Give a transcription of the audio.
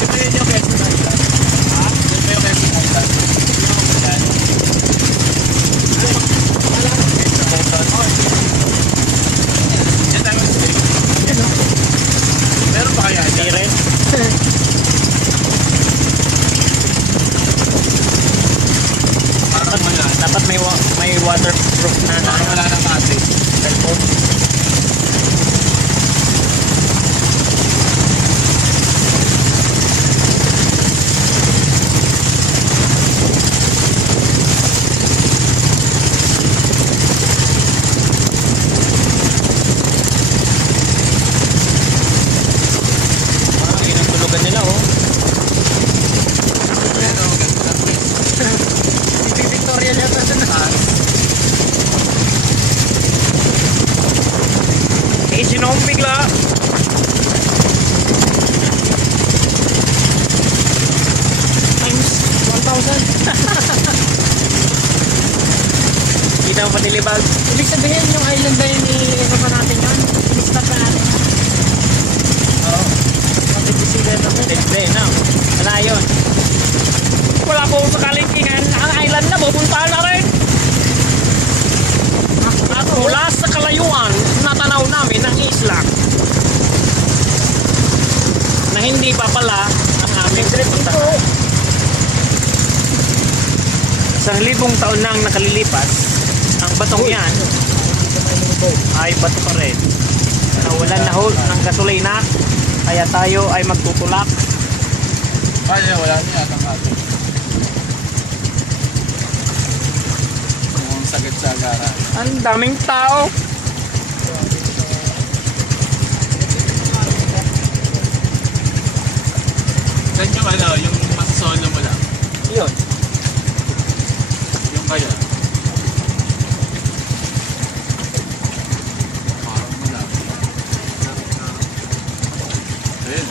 Ito yun yung Quezon Island. Ha? Ito yung Quezon Island. Yan tayo mag-stay. Meron pa kaya dyan? Ren. Parang wala. Dapat may waterproof na Parang wala nang kasi. cellphone. Parang yun ang tulugan nila, oh. Pero, ganda. Hindi Victoria yata dyan. Eh, sinong bigla? Times 1,000. Kita mo patilibag. Ibig sabihin yung island na yun, ano pa natin yun? I-start na natin. Oo. Matipisigan natin. Hindi, no. Wala yun. Wala po sa kalintingan. Ang island na, pupuntahan na rin. At mula sa kalayuan, natanaw namin ang isla. Na hindi pa pala ang aming pupuntahan. 1,000 taon nang nakalilipas, ang batong yan ay bato pa rin. Nawalan na ho ng gasolina, kaya tayo ay magtutulak. Paano yun? Wala niya yata ang kasi. Mukhang sagad sa agaran. Ang daming tao. Saan yung ano, yung masasolo mo lang? Yun. Yung kaya? Parang malaki. Ayun.